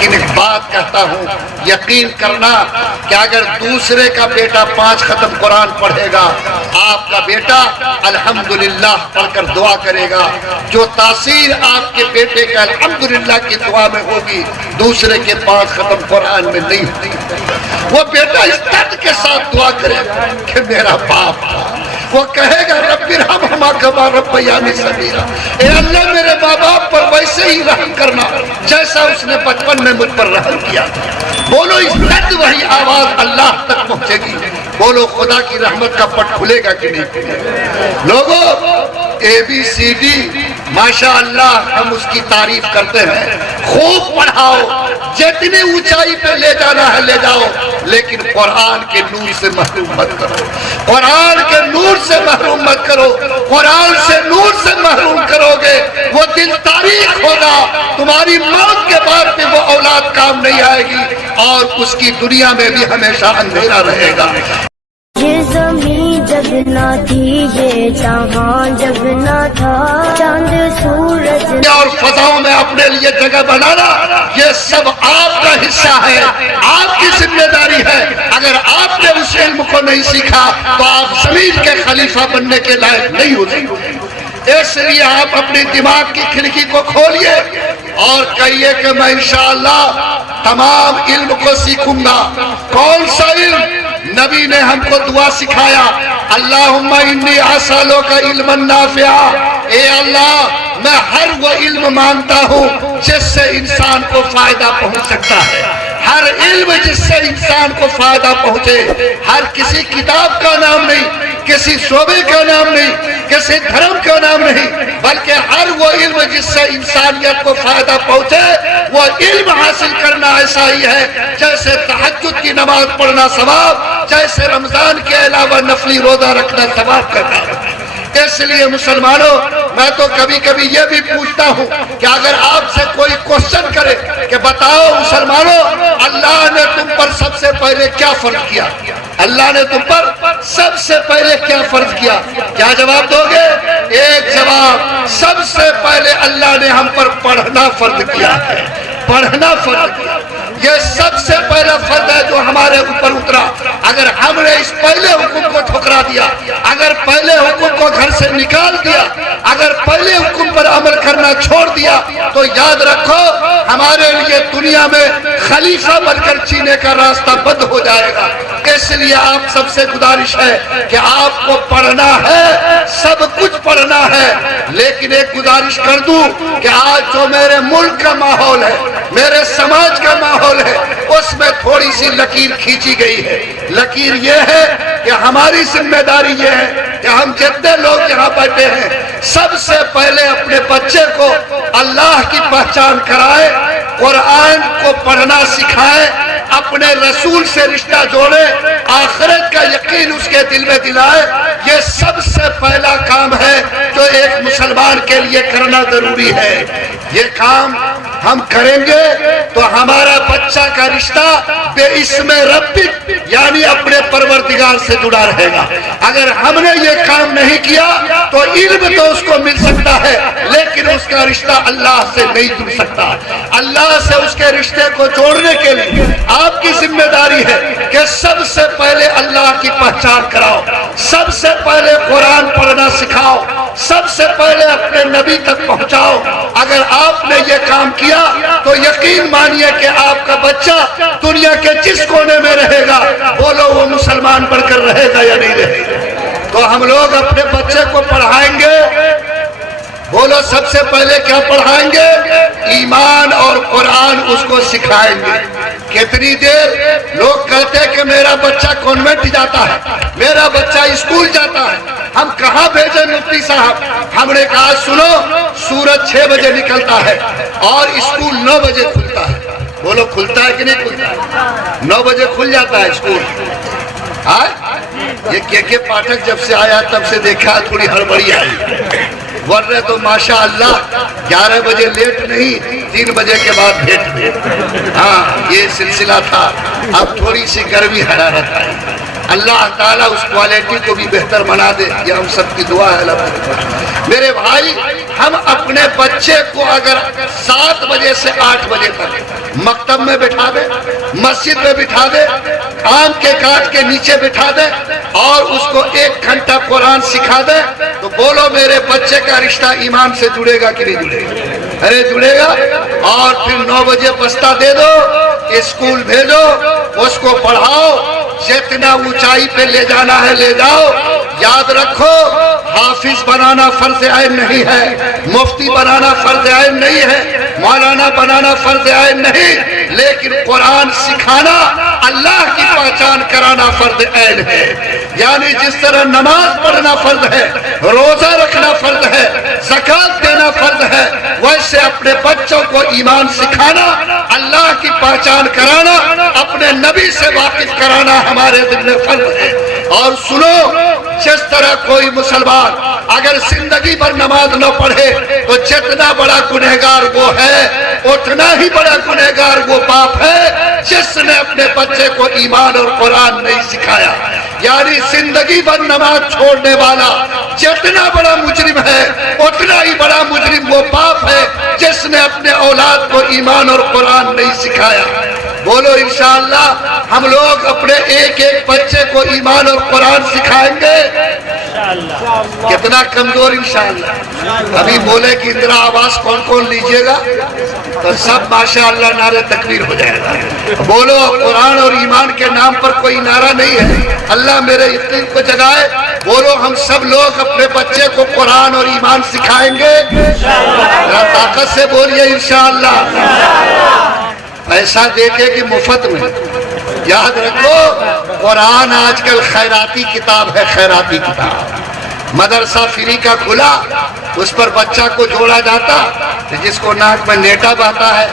لیکن ایک بات کہتا ہوں، یقین کرنا کہ اگر دوسرے کا بیٹا 5 ختم قرآن پڑھے گا، آپ کا بیٹا الحمدللہ پڑھ کر دعا کرے گا، جو تاثیر آپ کے بیٹے کا الحمدللہ کی دعا میں ہوگی دوسرے کے 5 ختم قرآن میں نہیں ہوتی۔ وہ بیٹا اس درد کے ساتھ دعا کرے گا کہ میرا باپ تھا، وہ کہے گا رب ارحمہما کما ربیانی صغیرا، اے اللہ میرے ماں باپ پر ویسے ہی رحم کرنا جیسا اس نے بچپن میں مجھ پر رحم کیا۔ بولو اس درد وہی آواز اللہ تک پہنچے گی، بولو خدا کی رحمت کا پٹ کھلے گا کہ نہیں کھلے گا؟ لوگوں ABCD ماشاءاللہ ہم اس کی تعریف کرتے ہیں، خوب پڑھاؤ، جتنی اونچائی پہ لے جانا ہے لے جاؤ، لیکن قرآن کے نور سے محروم مت کرو، قرآن کے نور سے محروم مت کرو۔ قرآن سے نور سے محروم کرو گے وہ دن تاریخ ہوگا، تمہاری موت کے بعد بھی وہ اولاد کام نہیں آئے گی اور اس کی دنیا میں بھی ہمیشہ اندھیرا رہے گا۔ یہ زمین جب نہ تھی، یہ جہاں جب نہ تھا، چاند سورج اور فضاؤں میں اپنے لیے جگہ بنانا، یہ سب آپ کا حصہ ہے، آپ کی ذمہ داری ہے۔ اگر آپ نے اس علم کو نہیں سیکھا تو آپ زمین کے خلیفہ بننے کے لائق نہیں ہو سکتے۔ اس لیے آپ اپنی دماغ کی کھڑکی کو کھولیے اور کہیے کہ میں انشاءاللہ تمام علم کو سیکھوں گا۔ کون سا علم؟ نبی نے ہم کو دعا سکھایا، اللہم انی اسألک علما نافعا، اے اللہ میں ہر وہ علم مانگتا ہوں جس سے انسان کو فائدہ پہنچ سکتا ہے، ہر علم جس سے انسان کو فائدہ پہنچے، ہر کسی کتاب کا نام نہیں، کسی شعبے کا نام نہیں، کسی دھرم کا نام نہیں، بلکہ ہر وہ علم جس سے انسانیت کو فائدہ پہنچے، وہ علم حاصل کرنا ایسا ہی ہے جیسے تہجد کی نماز پڑھنا ثواب، جیسے رمضان کے علاوہ نفلی روزہ رکھنا ثواب کا کام ہے۔ اس لیے مسلمانوں میں تو کبھی کبھی یہ بھی پوچھتا ہوں کہ اگر آپ سے کوئی کوشچن کرے کہ بتاؤ مسلمانوں اللہ نے تم پر سب سے پہلے کیا فرض کیا، اللہ نے تم پر سب سے پہلے کیا فرض کیا، کیا جواب دو گے؟ ایک جواب، سب سے پہلے اللہ نے ہم پر پڑھنا فرض کیا ہے، پڑھنا فرض کیا۔ یہ سب سے پہلا فرض ہے جو ہمارے اوپر اترا۔ اگر ہم نے اس پہلے حکم کو ٹھکرا دیا، اگر پہلے حکم کو گھر سے نکال دیا، اگر پہلے حکم پر عمل کرنا چھوڑ دیا تو یاد رکھو ہمارے لیے دنیا میں خلیفہ بن کر جینے کا راستہ بند ہو جائے گا۔ اس لیے آپ سب سے گزارش ہے کہ آپ کو پڑھنا ہے، سب کچھ پڑھنا ہے، لیکن ایک گزارش کر دوں کہ آج جو میرے ملک کا ماحول ہے، میرے سماج کا ماحول ہے، اس میں تھوڑی سی لکیر کھینچی گئی ہے۔ لکیر یہ ہے کہ ہماری ذمہ داری یہ ہے کہ ہم جتنے لوگ یہاں بیٹھے ہیں سب سے پہلے اپنے بچے کو اللہ کی پہچان کرائے، قرآن کو پڑھنا سکھائے، اپنے رسول سے رشتہ جوڑے، آخرت کا یقین اس کے دل میں دلائے۔ یہ سب سے پہلا کام ہے جو ایک مسلمان کے لیے کرنا ضروری ہے۔ یہ کام ہم کریں گے تو ہمارا بچہ کا رشتہ بے اسم ربی یعنی اپنے پروردگار سے جڑا رہے گا۔ اگر ہم نے یہ کام نہیں کیا تو علم تو اس کو مل سکتا ہے لیکن اس کا رشتہ اللہ سے نہیں جڑ سکتا۔ اللہ سے اس کے رشتے کو جوڑنے کے لیے آپ کی ذمہ داری ہے کہ سب سے پہلے اللہ کی پہچان کراؤ، سب سے پہلے قرآن پڑھنا سکھاؤ، سب سے پہلے اپنے نبی تک پہنچاؤ۔ اگر آپ نے یہ کام کیا تو یقین مانیے کہ آپ کا بچہ دنیا کے جس کونے میں رہے گا بولو وہ مسلمان بن کر رہے گا یا نہیں رہے گا۔ تو ہم لوگ اپنے بچے کو پڑھائیں گے، بولو سب سے پہلے کیا پڑھائیں گے؟ ایمان اور قرآن اس کو سکھائیں گے۔ کتنی دیر لوگ کہتے ہیں کہ میرا بچہ کانوینٹ جاتا ہے، میرا بچہ اسکول جاتا ہے، ہم کہاں بھیجیں مفتی صاحب؟ ہم نے کہا سنو، سورج 6 بجے نکلتا ہے اور اسکول 9 بجے کھلتا ہے۔ بولو کھلتا ہے کہ نہیں کھلتا؟ 9 بجے کھل جاتا ہے اسکول۔ یہ کے پاٹھک جب سے آیا تب سے دیکھا تھوڑی ہڑبڑی آئی، ورنہ تو ماشاءاللہ 11 بجے لیٹ نہیں، 3 بجے کے بعد بھیٹ۔ ہاں یہ سلسلہ تھا، اب تھوڑی سی گرمی حرارت آئی۔ اللہ تعالیٰ اس کوالٹی کو بھی بہتر بنا دے، یہ ہم سب کی دعا ہے۔ میرے بھائی ہم اپنے بچے کو اگر 7 بجے سے 8 بجے تک مکتب میں بٹھا دیں، مسجد میں بٹھا دیں، آم کے کاٹ کے نیچے بٹھا دیں اور اس کو 1 گھنٹہ قرآن سکھا دیں، تو بولو میرے بچے کا رشتہ ایمان سے جڑے گا کہ نہیں جڑے گا؟ ارے جڑے گا۔ اور پھر 9 بجے بستہ دے دو، اسکول بھیجو، اس کو پڑھاؤ، جتنا اونچائی پہ لے جانا ہے لے جاؤ۔ یاد رکھو حافظ بنانا فرض عین نہیں ہے، مفتی بنانا فرض عین نہیں ہے، مولانا بنانا فرض عین نہیں، لیکن قرآن سکھانا، اللہ کی پہچان کرانا فرض عین ہے۔ یعنی جس طرح نماز پڑھنا فرض ہے، روزہ رکھنا فرض ہے، زکوٰۃ دینا فرض ہے، ویسے اپنے بچوں کو ایمان سکھانا، اللہ کی پہچان کرانا، اپنے نبی سے واقف کرانا ہمارے دل میں فرض ہے۔ اور سنو، جس طرح کوئی مسلمان اگر زندگی بھر نماز نہ پڑھے تو جتنا بڑا گنہگار وہ ہے، اتنا ہی بڑا گنہگار وہ باپ ہے جس نے اپنے بچے کو ایمان اور قرآن نہیں سکھایا۔ یعنی زندگی بھر نماز چھوڑنے والا جتنا بڑا مجرم ہے، اتنا ہی بڑا مجرم وہ باپ ہے جس نے اپنے اولاد کو ایمان اور قرآن نہیں سکھایا۔ بولو انشاءاللہ ہم لوگ اپنے ایک ایک بچے کو ایمان اور قرآن سکھائیں گے۔ کتنا کمزور انشاءاللہ۔ ابھی بولے کہ اندرا آواز کون کون لیجئے گا تو سب ماشاءاللہ نعرے تکبیر ہو جائے گا۔ بولو قرآن اور ایمان کے نام پر کوئی نعرہ نہیں ہے، اللہ میرے یقین کو جگائے۔ بولو ہم سب لوگ اپنے بچے کو قرآن اور ایمان سکھائیں گے، ذرا طاقت سے بولیے انشاءاللہ۔ ایسا دیکھے کہ مفت میں۔ یاد رکھو قرآن آج کل خیراتی کتاب ہے، خیراتی کتاب۔ مدرسہ فری کا کھلا، اس پر بچہ کو جوڑا جاتا، جس کو ناک میں نیٹا بہتا ہے،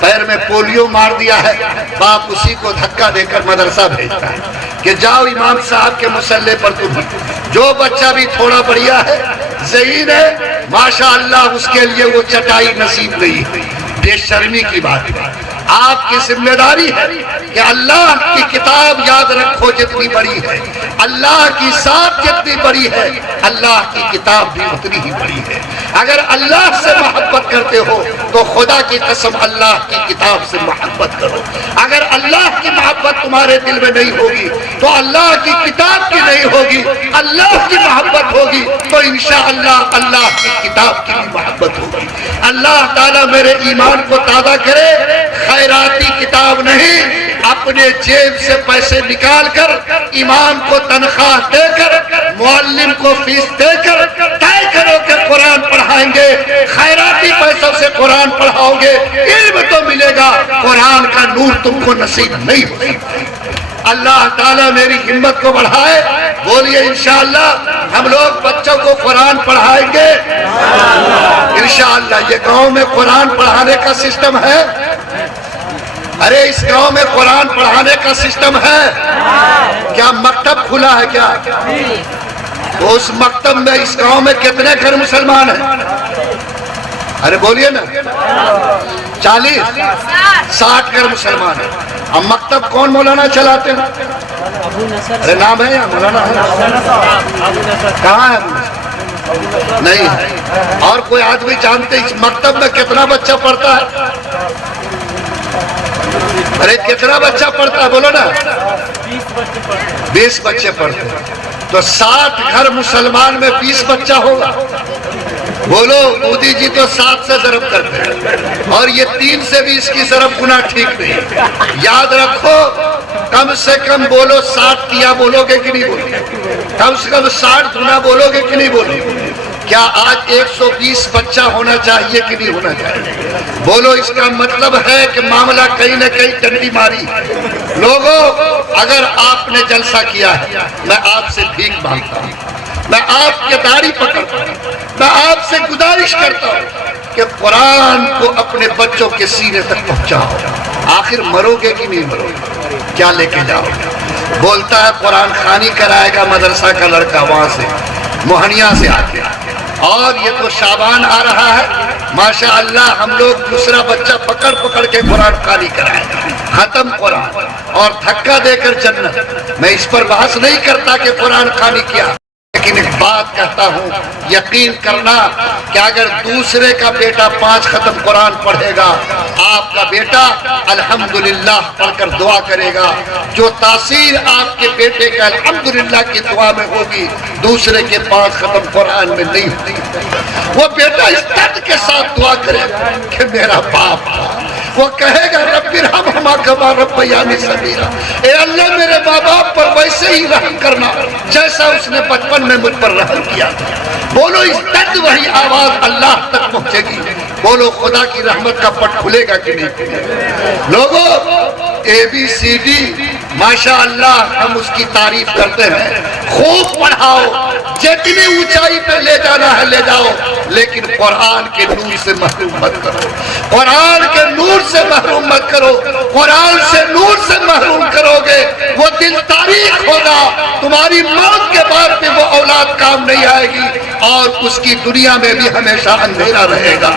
پیر میں پولیو مار دیا ہے، باپ اسی کو دھکا دے کر مدرسہ بھیجتا ہے کہ جاؤ امام صاحب کے مصلے پر تم۔ جو بچہ بھی تھوڑا بڑھیا ہے، ذہین ہے، ماشاءاللہ اس کے لیے وہ چٹائی نصیب نہیں ہے۔ بے شرمی کی بات ہے۔ آپ کی ذمہ داری ہے کہ اللہ کی کتاب یاد رکھو جتنی بڑی ہے، اللہ کی ذات جتنی بڑی ہے، اللہ کی کتاب بھی اتنی ہی بڑی ہے۔ اگر اللہ سے محبت کرتے ہو تو خدا کی قسم اللہ کی کتاب سے محبت کرو۔ اگر اللہ کی محبت تمہارے دل میں نہیں ہوگی تو اللہ کی کتاب کی نہیں ہوگی، اللہ کی محبت ہوگی تو انشاءاللہ اللہ کی کتاب کی بھی محبت ہوگی۔ اللہ تعالیٰ میرے ایمان کو تازہ کرے۔ خیراتی کتاب نہیں، اپنے جیب سے پیسے نکال کر، امام کو تنخواہ دے کر، معلم کو فیس دے کر طے کرو کہ قرآن پڑھائیں گے، خیراتی پیسوں سے قرآن پڑھاؤ گے، علم تو ملے گا، قرآن کا نور تم کو نصیب نہیں ہو سکتا۔ اللہ تعالیٰ میری ہمت کو بڑھائے۔ بولیے انشاءاللہ ہم لوگ بچوں کو قرآن پڑھائیں گے انشاءاللہ۔ یہ گاؤں میں قرآن پڑھانے کا سسٹم ہے؟ ارے اس گاؤں میں قرآن پڑھانے کا سسٹم ہے کیا؟ مکتب کھلا ہے کیا؟ تو اس مکتب میں اس گاؤں میں کتنے گھر مسلمان ہیں؟ ارے بولیے نا، 40 60 گھر مسلمان ہیں۔ اب مکتب کون مولانا چلاتے ہیں؟ ارے نام ہے یا مولانا ہے؟ کہاں ہے؟ نہیں ہے۔ اور کوئی آدمی جانتے اس مکتب میں کتنا بچہ پڑھتا ہے؟ ارے کتنا بچہ پڑھتا ہے بولو نا؟ 20 بچے پڑھتے ہیں۔ تو 60 گھر مسلمان میں 20 بچہ ہوگا؟ بولو مودی جی تو 7 سے ضرب کرتے ہیں اور یہ 3 سے بھی اس کی ضرب گنا ٹھیک نہیں۔ یاد رکھو کم سے کم بولو 60 کیا بولو گے کہ نہیں بولو گے؟ کم سے کم 60 گنا بولو گے کہ نہیں بولو گے؟ کیا آج 120 بچہ ہونا چاہیے کہ نہیں ہونا چاہیے؟ بولو اس کا مطلب ہے کہ معاملہ کہیں نہ کہیں ڈنڈی ماری۔ لوگوں اگر آپ نے جلسہ کیا ہے، میں آپ سے بھیک مانگتا ہوں، میں آپ کے داڑھی پکڑتا ہوں، میں آپ سے گزارش کرتا ہوں کہ قرآن کو اپنے بچوں کے سینے تک پہنچاؤ۔ آخر مرو گے کہ نہیں مرو گے؟ کیا لے کے جاؤ؟ بولتا ہے قرآن خوانی کرائے گا مدرسہ کا لڑکا وہاں سے موہنیا سے آ کے، اور یہ تو شعبان آ رہا ہے، ماشاءاللہ ہم لوگ دوسرا بچہ پکڑ پکڑ کے قرآن خوانی کرائے گا، ختم قرآن اور دھکا دے کر جنت۔ میں اس پر بحث نہیں کرتا کہ قرآن خوانی کیا لیکن ایک بات کہتا ہوں، یقین کرنا کہ اگر دوسرے کا بیٹا 5 ختم قرآن پڑھے گا، آپ کا بیٹا الحمدللہ پڑھ کر دعا کرے گا، جو تاثیر آپ کے بیٹے کا الحمدللہ کی دعا میں ہوگی دوسرے کے 5 ختم قرآن میں نہیں ہوتی۔ وہ بیٹا اس درد کے ساتھ دعا کرے گا کہ میرا باپ تھا، وہ کہے گا رب ارحمہما کما ربیانی صغیرا، اے اللہ میرے ماں باپ پر ویسے ہی رحم کرنا جیسا اس نے بچپن میں مجھ پر رحم کیا تھا۔ بولو اس درد وہی آواز اللہ تک پہنچے گی، بولو خدا کی رحمت کا پٹ کھلے گا کہ نہیں؟ لوگوں ABCD ماشاءاللہ ہم اس کی تعریف کرتے ہیں، خوب پڑھاؤ، جتنی اونچائی پہ لے جانا ہے لے جاؤ، لیکن قرآن کے نور سے محروم مت کرو، قرآن کے نور سے محروم مت کرو۔ قرآن سے نور سے محروم کرو گے وہ دل تاریخ ہوگا، تمہاری موت کے بعد بھی وہ اولاد کام نہیں آئے گی اور اس کی دنیا میں بھی ہمیشہ اندھیرا رہے گا۔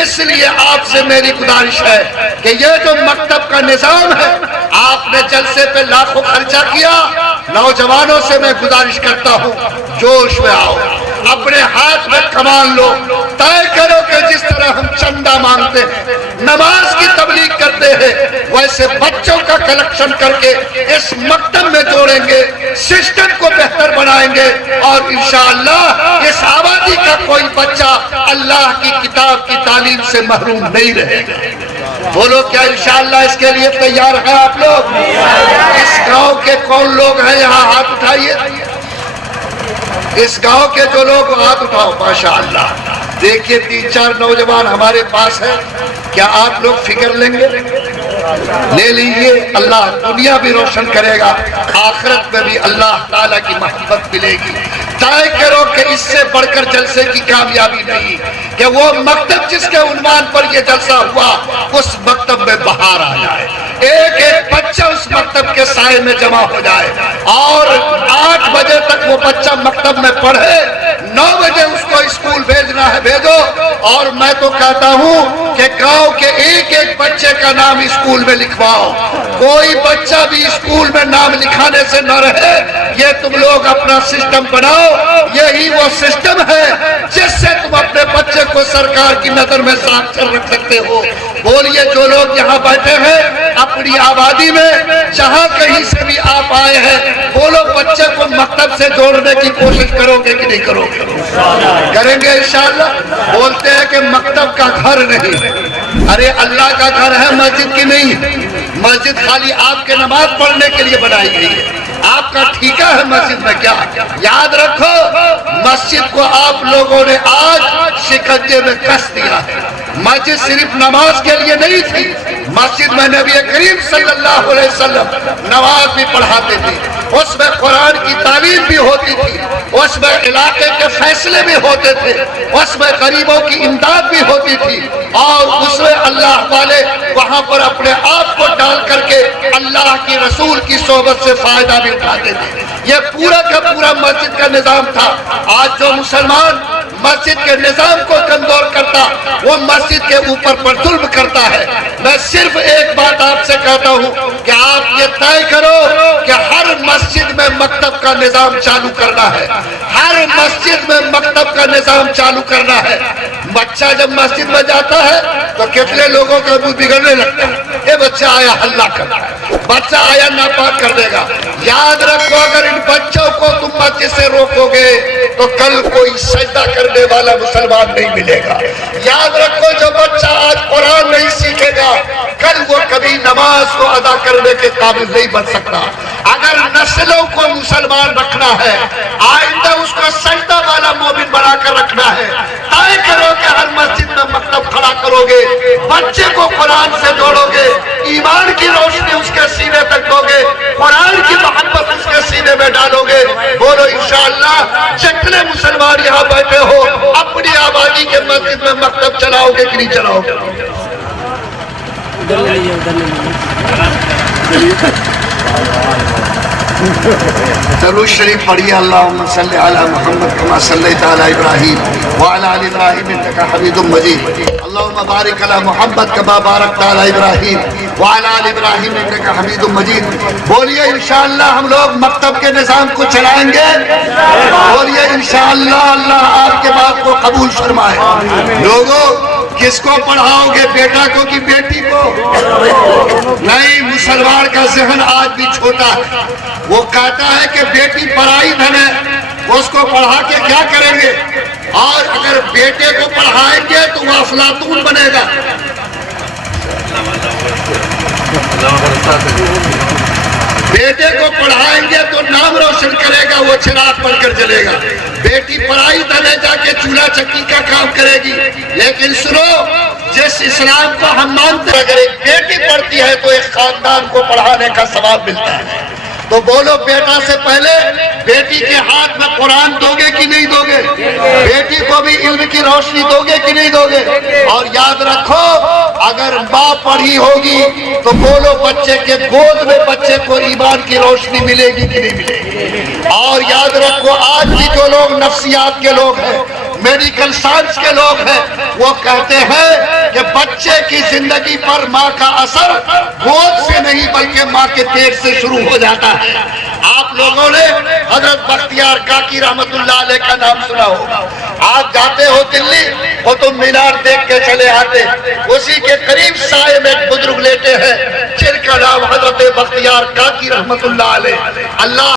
اس لیے آپ سے میری گزارش ہے کہ یہ جو مکتب کا نظام ہے، آپ نے جلسے پہ لاکھوں خرچہ کیا، نوجوانوں سے میں گزارش کرتا ہوں جوش میں آؤ، اپنے ہاتھ میں کمان لو، طے کرو کہ جس طرح ہم چندہ مانگتے ہیں، نماز کی تبلیغ کرتے ہیں، ویسے بچوں کا کلیکشن کر کے اس مکتب میں جوڑیں گے، سسٹم کو بہتر بنائیں گے اور انشاءاللہ اس آبادی کا کوئی بچہ اللہ کی کتاب کی تعلیم سے محروم نہیں رہے گا۔ بولو کیا انشاءاللہ اس کے لیے تیار ہیں آپ لوگ؟ اس گاؤں کے کون لوگ ہیں یہاں ہاتھ اٹھائیے، اس گاؤں کے جو لوگ ہاتھ اٹھاؤ۔ ماشاءاللہ دیکھیے 3-4 نوجوان ہمارے پاس ہیں، کیا آپ لوگ فکر لیں گے؟ لے لیجئے، اللہ دنیا بھی روشن کرے گا، آخرت میں بھی اللہ تعالیٰ کی محبت ملے گی۔ طے کرو کہ اس سے بڑھ کر جلسے کی کامیابی نہیں کہ وہ مکتب جس کے عنوان پر یہ جلسہ ہوا اس مکتب میں بہار آ جائے، ایک ایک بچہ اس مکتب کے سائے میں جمع ہو جائے اور 8 بجے تک وہ بچہ مکتب میں پڑھے، 9 بجے اس کو اسکول بھیجنا ہے بھیجو۔ اور میں تو کہتا ہوں کہ گاؤں کے ایک ایک بچے کا نام اسکول میں لکھواؤ، کوئی بچہ بھی اسکول میں نام لکھانے سے نہ رہے، یہ تم لوگ اپنا سسٹم بناؤ۔ یہی وہ سسٹم ہے جس سے تم اپنے بچے کو سرکار کی نظر میں صاف کر رکھ سکتے ہو۔ بولیے جو لوگ یہاں بیٹھے ہیں اپنی آبادی میں جہاں کہیں سے بھی آپ آئے ہیں، بولو بچے کو مکتب سے جوڑنے کی کوشش کرو گے کہ نہیں کرو گے؟ کریں گے انشاءاللہ۔ بولتے ہیں کہ مکتب کا گھر نہیں، ارے اللہ کا گھر ہے، مسجد کی نہیں۔ مسجد خالی آپ کے نماز پڑھنے کے لیے بنائی گئی ہے، آپ کا ٹھیکہ ہے مسجد میں کیا؟ یاد رکھو مسجد کو آپ لوگوں نے آج شکنجے میں کس دیا ہے۔ مسجد صرف نماز کے لیے نہیں تھی، مسجد میں نبی کریم صلی اللہ علیہ وسلم نماز بھی پڑھاتے تھے، اس میں قرآن کی تعلیم بھی ہوتی تھی، اس میں علاقے کے فیصلے بھی ہوتے تھے، اس میں غریبوں کی امداد بھی ہوتی تھی اور اس میں اللہ والے وہاں پر اپنے آپ کو ڈال کر کے اللہ کی رسول کی صحبت سے فائدہ بھی اٹھاتے تھے۔ یہ پورا کا پورا مسجد کا نظام تھا۔ آج جو مسلمان مسجد کے نظام کو کمزور کرتا وہ مسجد کے اوپر پر ظلم کرتا ہے۔ میں صرف ایک بات آپ سے کہتا ہوں کہ آپ یہ طے کرو کہ ہر مسجد میں مکتب کا نظام چالو کرنا ہے، ہر مسجد میں مکتب کا نظام چالو کرنا ہے۔ بچہ جب مسجد میں جاتا ہے تو کتنے لوگوں کا منہ بگڑنے لگتا ہے، یہ بچہ آیا ہلہ کرتا ہے، بچہ آیا ناپاک کر دے گا۔ یاد رکھو اگر ان بچوں کو تم مسجد سے روکو گے تو کل کوئی سجدہ کرنے والا مسلمان نہیں ملے گا۔ یاد رکھو جو بچہ آج قرآن نہیں سیکھے گا کل وہ کبھی نماز کو ادا کرنے کے قابل نہیں بن سکتا۔ اگر نسلوں کو مسلمان رکھنا ہے، آئندہ اس کو سجدہ والا مومن بنا کر رکھنا ہے، طے کرو کہ ہر مسجد میں مکتب کھڑا کرو گے، بچے کو قرآن سے جوڑو گے، ایمان کی روشنی اس کے سینے تک دو گے، قرآن کی محبت اس کے سینے میں ڈالو گے۔ بولو انشاءاللہ جتنے مسلمان یہاں بیٹھے ہو اپنی آبادی کے مسجد میں مکتب چلاؤ گے کہ نہیں چلاؤ گے؟ درود شریف پڑھیے اللہم صلی علی محمد کما صلیت علی ابراہیم وعلی آل ابراہیم انک حمید مجید اللہم بارک علی محمد کما بارکت علی ابراہیم وعلی آل ابراہیم انک حمید مجید. بولیے انشاءاللہ ہم لوگ مکتب کے نظام کو چلائیں گے. بولیے انشاءاللہ اللہ آپ کے بات کو قبول فرمائے. لوگوں کس کو پڑھاؤ گے, بیٹا کو کہ بیٹی کو؟ نہیں, مسلمان کا ذہن آج بھی چھوٹا ہے. وہ کہتا ہے کہ بیٹی پرائی دھن ہے, اس کو پڑھا کے کیا کریں گے؟ اور اگر بیٹے کو پڑھائیں گے تو وہ افلاطون بنے گا. بیٹے کو پڑھائیں گے تو نام روشن کرے گا, وہ چراغ بن کر جلے گا. بیٹی پڑھائی دھنے جا کے چولہا چکی کا کام کرے گی. لیکن سنو, جس اسلام کو ہم مانتے ہیں, اگر ایک بیٹی پڑھتی ہے تو ایک خاندان کو پڑھانے کا ثواب ملتا ہے. تو بولو, بیٹا سے پہلے بیٹی کے ہاتھ میں قرآن دو گے کہ نہیں دو گے؟ بیٹی کو بھی علم کی روشنی دو گے کہ نہیں دو گے؟ اور یاد رکھو, اگر ماں پڑھی ہوگی تو بولو, بچے کے گود میں بچے کو ایمان کی روشنی ملے گی کہ نہیں ملے گی؟ اور یاد رکھو, آج بھی جو لوگ نفسیات کے لوگ ہیں, میڈیکل سائنس کے لوگ ہیں, وہ کہتے ہیں کہ بچے کی زندگی پر ماں کا اثر گود سے نہیں بلکہ ماں کے پیٹ سے شروع ہو جاتا ہے. آپ لوگوں نے حضرت بختیار کاکی رحمت اللہ علیہ کا نام سنا ہوگا. آپ جاتے ہو دلی, قطب مینار دیکھ کے چلے آتے, اسی کے قریب سائے میں ایک بزرگ لیٹے ہیں جن کا نام حضرت بختیار کاکی رحمت اللہ علیہ. اللہ